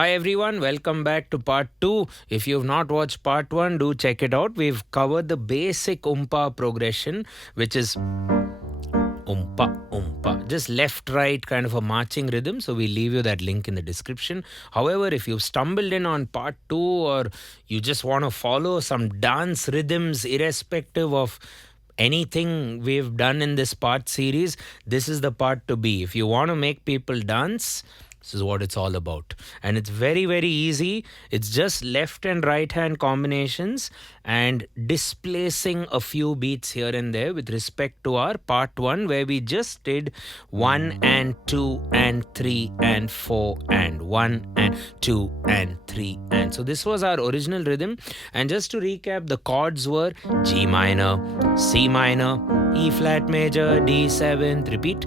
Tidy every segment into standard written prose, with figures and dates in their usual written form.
Hi everyone, welcome back to part 2. If you've not watched part 1, do check it out. We've covered the basic umpa progression, which is umpa, just left right kind of a marching rhythm. So we leave you that link in the description. However, if you've stumbled in on part 2 or you just want to follow some dance rhythms irrespective of anything we've done in this part series, this is the part to be. If you want to make people dance, this is what it's all about. And it's very, very easy. It's just left and right hand combinations and displacing a few beats here and there with respect to our part 1, where we just did 1 and 2 and 3 and 4 and 1 and 2 and 3 and. So this was our original rhythm. And just to recap, the chords were G minor, C minor, E flat major, D7th, repeat,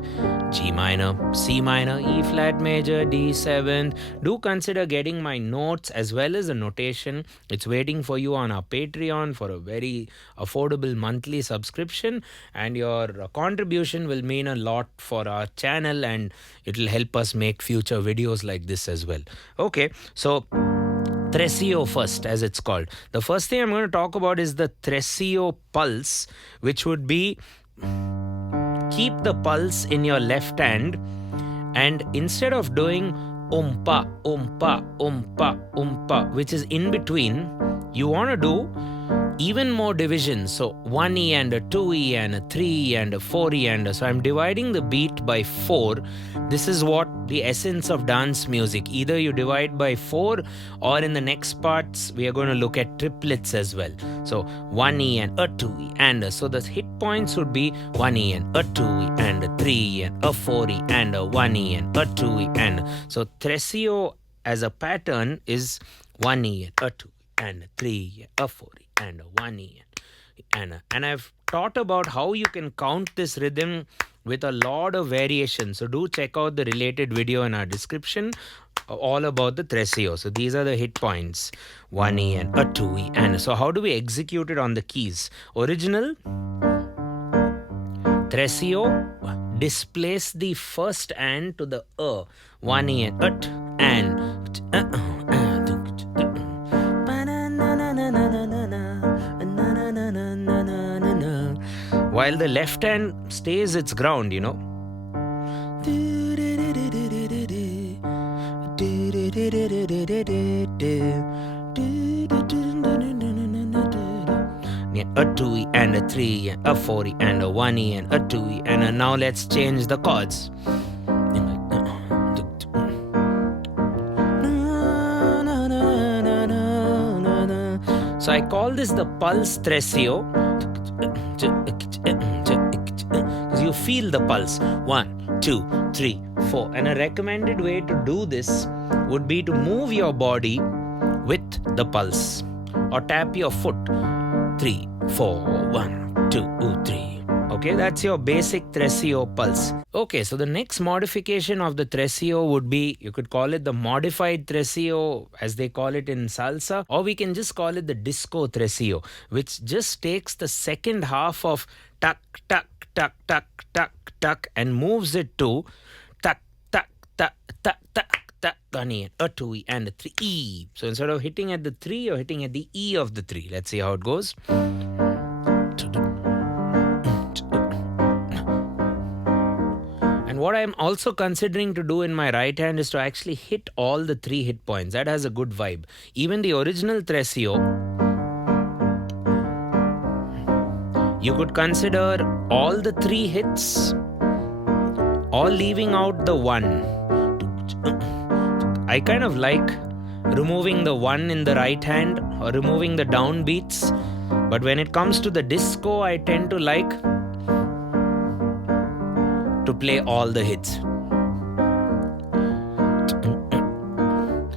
G minor, C minor, E flat major, D7th. Do consider getting my notes as well as the notation. It's waiting for you on our Patreon for a very affordable monthly subscription, and your contribution will mean a lot for our channel and it will help us make future videos like this as well. Okay, so Tresillo first, as it's called. The first thing I'm going to talk about is the Tresillo Pulse, which would be keep the pulse in your left hand, and instead of doing umpa, umpa, umpa, umpa, which is in between, you want to do even more divisions. So 1E and a 2E and a 3E and a 4E and a. So I'm dividing the beat by 4. This is what the essence of dance music. Either you divide by 4, or in the next parts we are going to look at triplets as well. So 1E and a 2E and a. So the hit points would be 1E and a 2E and a 3E and a 4E and a 1E and a 2E and a. So Tresillo as a pattern is 1E and a 2E and a 3E and a 4E and a 1E and a. And I've taught about how you can count this rhythm with a lot of variations. So do check out the related video in our description all about the Tresillo. So these are the hit points, 1E and a 2E and a. So how do we execute it on the keys? Original Tresillo, displace the first and to the 1E and ut and while the left hand stays its ground, you know. A 2E and a 3E and a 4E and a 1E and a 2E and a. Now let's change the chords. So I call this the pulse Tresillo, because you feel the pulse. 1, 2, 3, 4. And a recommended way to do this would be to move your body with the pulse, or tap your foot. 3, 4, 1, 2, 3. Okay, that's your basic Tresillo pulse. Okay, so the next modification of the Tresillo would be, you could call it the modified Tresillo, as they call it in Salsa, or we can just call it the disco Tresillo, which just takes the second half of tuck, tuck, tuck, tuck, tuck, tuck, and moves it to tuck, tuck, tuck, tuck, tuck, tuck, a 2E and a 3E. So instead of hitting at the 3, you're hitting at the E of the 3. Let's see how it goes. And what I'm also considering to do in my right hand is to actually hit all the 3 hit points. That has a good vibe. Even the original Tresillo, you could consider all the 3 hits, all leaving out the 1. I kind of like removing the 1 in the right hand or removing the downbeats. But when it comes to the disco, I tend to like to play all the hits.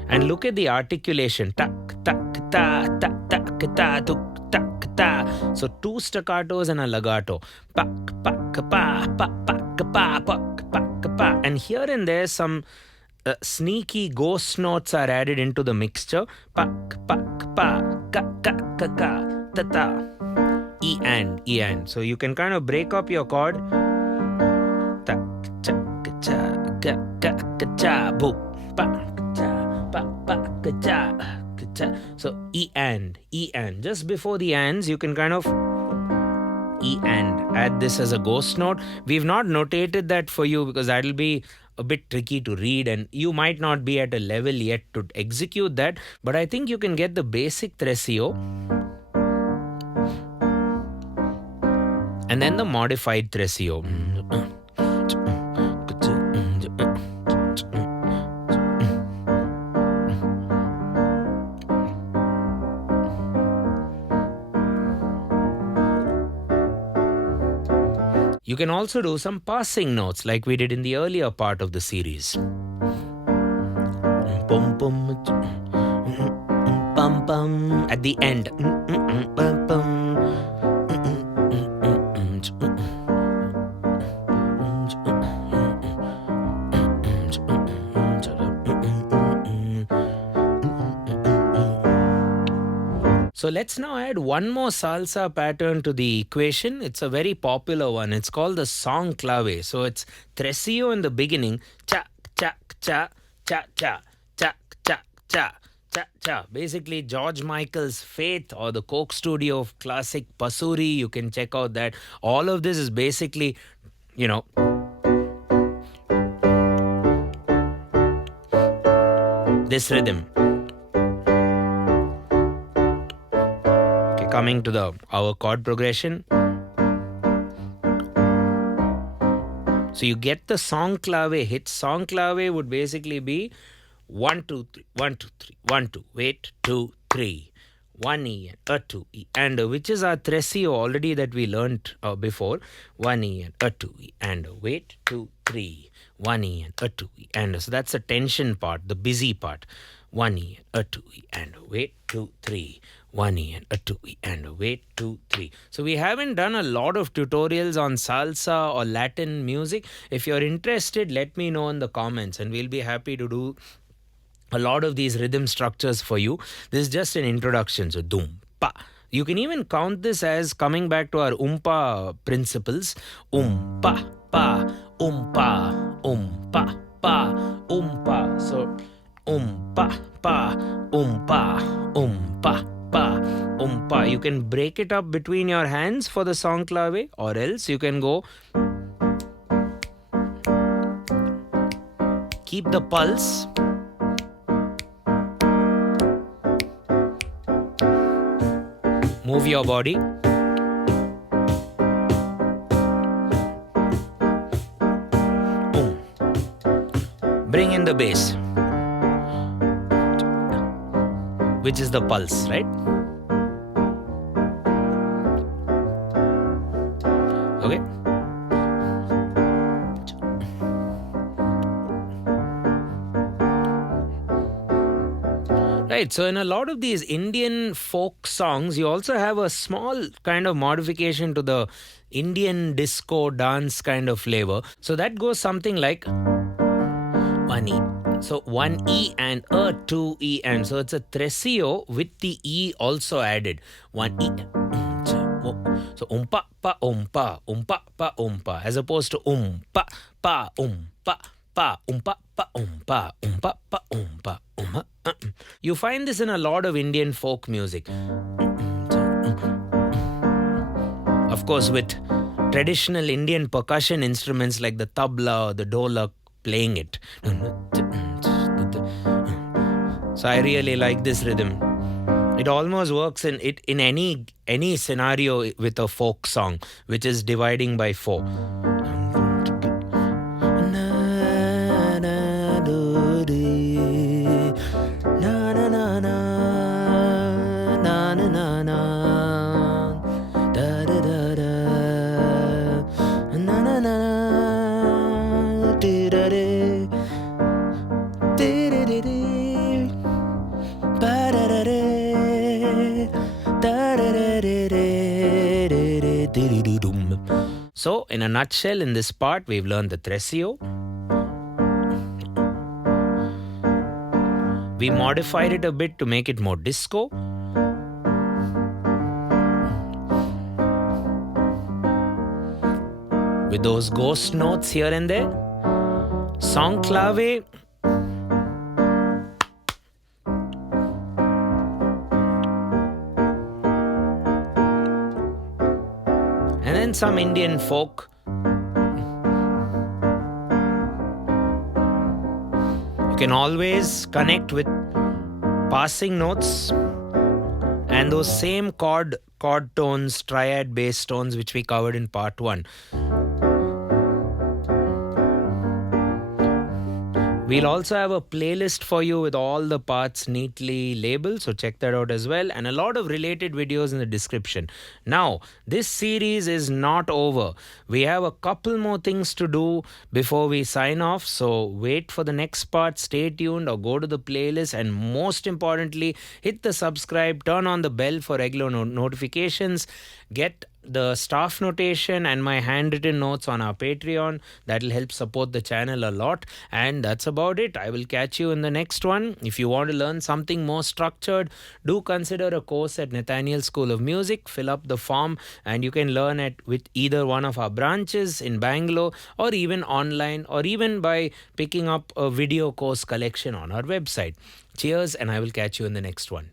And look at the articulation. Tak, tak, ta, tak, tak, ta, tuk, tak, ta. So 2 staccatos and a legato. Pak, pak, pa, pa, pak, pa, pak, pak, pa. And here and there some sneaky ghost notes are added into the mixture. Pak, pak, pa, ka, ka, ka, ka, ta, ta. E and, E and. So you can kind of break up your chord. Tak, cha, ka, cha, ka, ka, ka, cha, boop, pa, cha, pa, pa, So E and. Just before the ands, you can kind of E and add this as a ghost note. We've not notated that for you because that'll be a bit tricky to read and you might not be at a level yet to execute that. But I think you can get the basic Tresillo and then the modified Tresillo. You can also do some passing notes like we did in the earlier part of the series. At the end. So let's now add one more salsa pattern to the equation. It's a very popular one. It's called the Son Clave. So it's Tresillo in the beginning. Cha, cha, cha, cha, cha, cha, cha, cha, cha, cha. Basically, George Michael's Faith or the Coke Studio of classic Pasuri. You can check out that. All of this is basically, this rhythm. Coming to our chord progression. So you get the Son Clave hit. Son Clave would basically be 1 2 3 1 2 3 1 2 wait 2 3 1 E and a 2 E and which is our Tresillo already that we learnt before. 1 E and a 2 E and wait 2 3 1 E and a 2 E and so that's the tension part, the busy part. 1 E and a 2 E and wait 2 3 1 E and a 2 E and wait 2 3. So we haven't done a lot of tutorials on salsa or Latin music. If you're interested, let me know in the comments and we'll be happy to do a lot of these rhythm structures for you. This is just an introduction. So doom pa. You can even count this as coming back to our umpa principles. Pa pa pa pa umpa. So pa pa pa pa. You can break it up between your hands for the Son Clave, or else you can go keep the pulse. Move your body. Bring in the bass, which is the pulse, right? Okay. Right, so in a lot of these Indian folk songs, you also have a small kind of modification to the Indian disco dance kind of flavor. So that goes something like 1 E. So 1 E and a 2 E and. So it's a Tresillo with the E also added. 1 E. So umpa pa umpa as opposed to umpa pa umpa pa umpa pa umpa pa umpa. You find this in a lot of Indian folk music. Of course, with traditional Indian percussion instruments like the tabla or the dholak playing it. So I really like this rhythm. It almost works in any scenario with a folk song, which is dividing by 4. So, in a nutshell, in this part, we've learned the Tresillo. We modified it a bit to make it more disco. With those ghost notes here and there. Son Clave. then some Indian folk. You can always connect with passing notes and those same chord tones, triad bass tones, which we covered in part 1. We'll also have a playlist for you with all the parts neatly labeled, so check that out as well, and a lot of related videos in the description. Now, this series is not over. We have a couple more things to do before we sign off, so wait for the next part, stay tuned, or go to the playlist, and most importantly, hit the subscribe, turn on the bell for regular notifications, get the staff notation and my handwritten notes on our Patreon. That'll help support the channel a lot. And that's about it. I will catch you in the next one. If you want to learn something more structured, do consider a course at Nathaniel School of Music. Fill up the form and you can learn it with either one of our branches in Bangalore, or even online, or even by picking up a video course collection on our website. Cheers, and I will catch you in the next one.